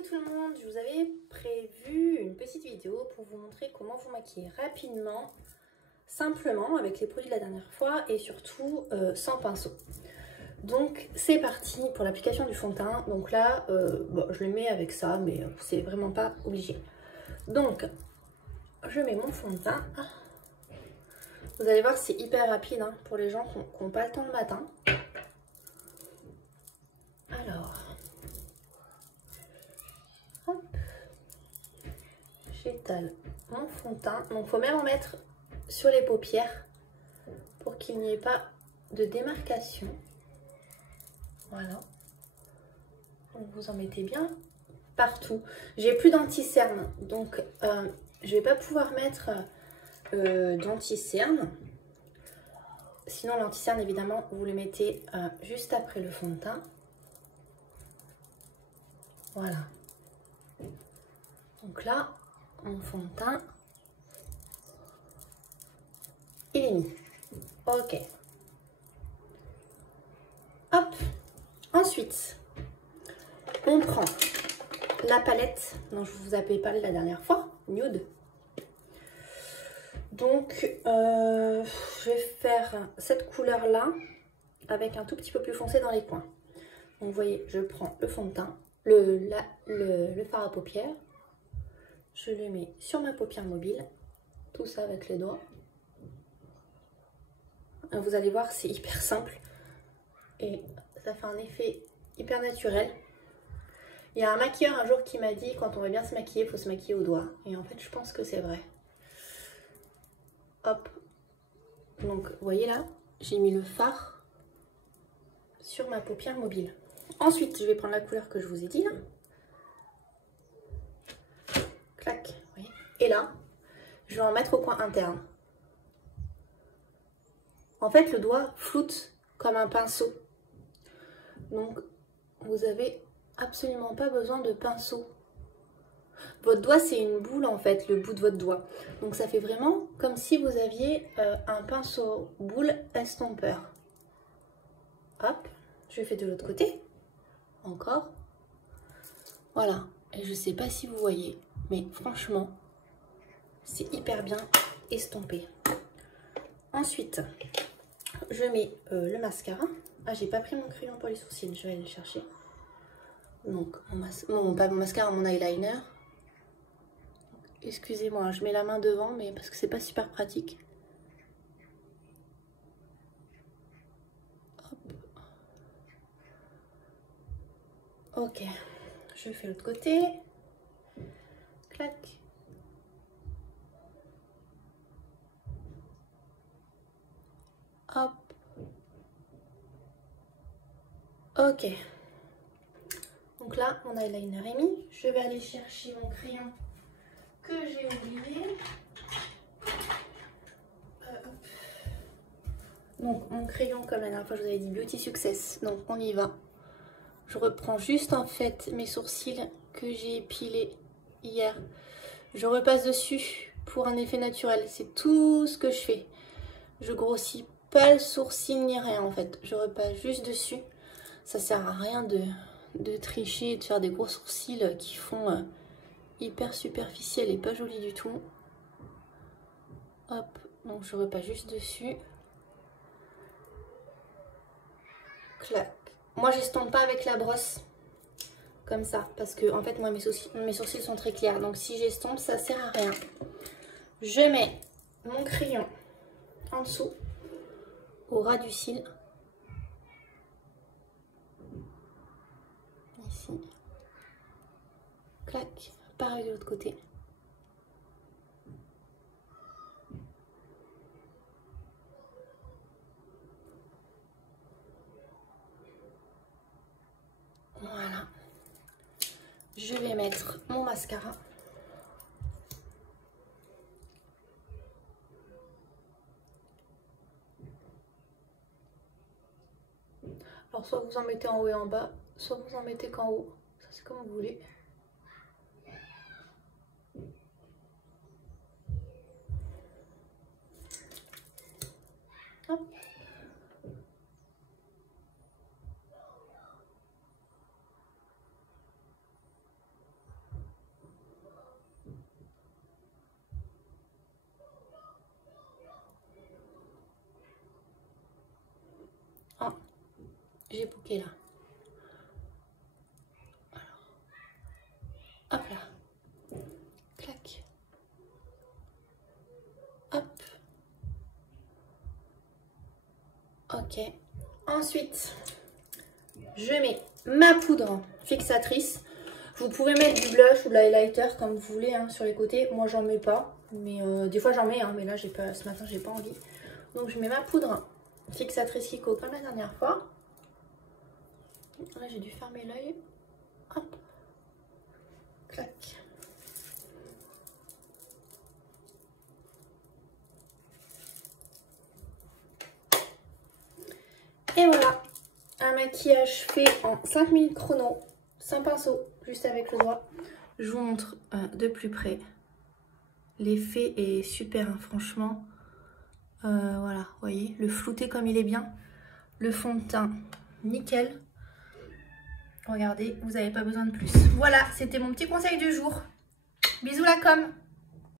Coucou tout le monde, je vous avais prévu une petite vidéo pour vous montrer comment vous maquiller rapidement, simplement avec les produits de la dernière fois et surtout sans pinceau. Donc c'est parti pour l'application du fond de teint. Donc là, bon, je le mets avec ça, mais c'est vraiment pas obligé. Donc je mets mon fond de teint. Vous allez voir, c'est hyper rapide hein, pour les gens qui n'ont pas le temps le matin. Alors, hop, j'étale mon fond de teint. Donc, il faut même en mettre sur les paupières pour qu'il n'y ait pas de démarcation. Voilà. Donc, vous en mettez bien partout. J'ai plus d'anti-cerne, donc je vais pas pouvoir mettre d'anti-cerne. Sinon, l'anti-cerne, évidemment, vous le mettez juste après le fond de teint. Voilà. Donc là, mon fond de teint, il est mis. Ok. Hop. Ensuite, on prend la palette dont je vous avais parlé la dernière fois, Nude. Donc, je vais faire cette couleur-là avec un tout petit peu plus foncé dans les coins. Donc, vous voyez, je prends le fond de teint, le fard à paupières. Je le mets sur ma paupière mobile, tout ça avec les doigts. Vous allez voir, c'est hyper simple et ça fait un effet hyper naturel. Il y a un maquilleur un jour qui m'a dit quand on veut bien se maquiller, il faut se maquiller au doigt. Et en fait, je pense que c'est vrai. Hop. Donc, vous voyez là, j'ai mis le fard sur ma paupière mobile. Ensuite, je vais prendre la couleur que je vous ai dit là. Clac. Vous voyez. Et là, je vais en mettre au coin interne. En fait, le doigt floute comme un pinceau. Donc, vous avez absolument pas besoin de pinceau. Votre doigt, c'est une boule en fait, le bout de votre doigt. Donc, ça fait vraiment comme si vous aviez un pinceau boule estompeur. Hop, je fais de l'autre côté. Encore. Voilà. Et je sais pas si vous voyez, mais franchement, c'est hyper bien estompé. Ensuite, je mets le mascara. Ah, j'ai pas pris mon crayon pour les sourcils, je vais aller le chercher. Donc, pas mon mascara, mon eyeliner. Excusez-moi, je mets la main devant, mais parce que c'est pas super pratique. Hop. Ok, je fais l'autre côté. Clac. Hop. Ok. Donc là, mon eyeliner est mis. Je vais aller chercher mon crayon que j'ai oublié. Donc mon crayon, comme la dernière fois je vous avais dit, Beauty Success. Donc on y va. Je reprends juste en fait mes sourcils que j'ai épilés hier. Je repasse dessus pour un effet naturel. C'est tout ce que je fais. Je grossis pas le sourcil ni rien en fait. Je repasse juste dessus. Ça sert à rien de tricher et de faire des gros sourcils qui font hyper superficiels et pas jolis du tout. Hop, donc je repasse juste dessus. Clac. Moi j'estompe pas avec la brosse comme ça parce que en fait moi mes sourcils sont très clairs, donc si j'estompe ça sert à rien. Je mets mon crayon en dessous au ras du cil, ici, clac, pareil de l'autre côté. Voilà. Je vais mettre mon mascara. Alors soit vous en mettez en haut et en bas, soit vous en mettez qu'en haut. Ça c'est comme vous voulez. Hop. j'ai bouqué là. Alors, hop là. Clac. Hop. Ok. Ensuite, je mets ma poudre fixatrice. Vous pouvez mettre du blush ou de l'highlighter comme vous voulez hein, sur les côtés. Moi, j'en mets pas. Mais des fois, j'en mets. Hein, mais là, ce matin, j'ai pas envie. Donc, je mets ma poudre fixatrice Kiko comme la dernière fois. Là, j'ai dû fermer l'œil. Hop. Clac. Et voilà. Un maquillage fait en 5 minutes chrono. Sans pinceau. Juste avec le doigt. Je vous montre de plus près. L'effet est super, hein, franchement. Voilà, vous voyez, le flouté comme il est bien. Le fond de teint, nickel. Regardez, vous n'avez pas besoin de plus. Voilà, c'était mon petit conseil du jour. Bisous la com!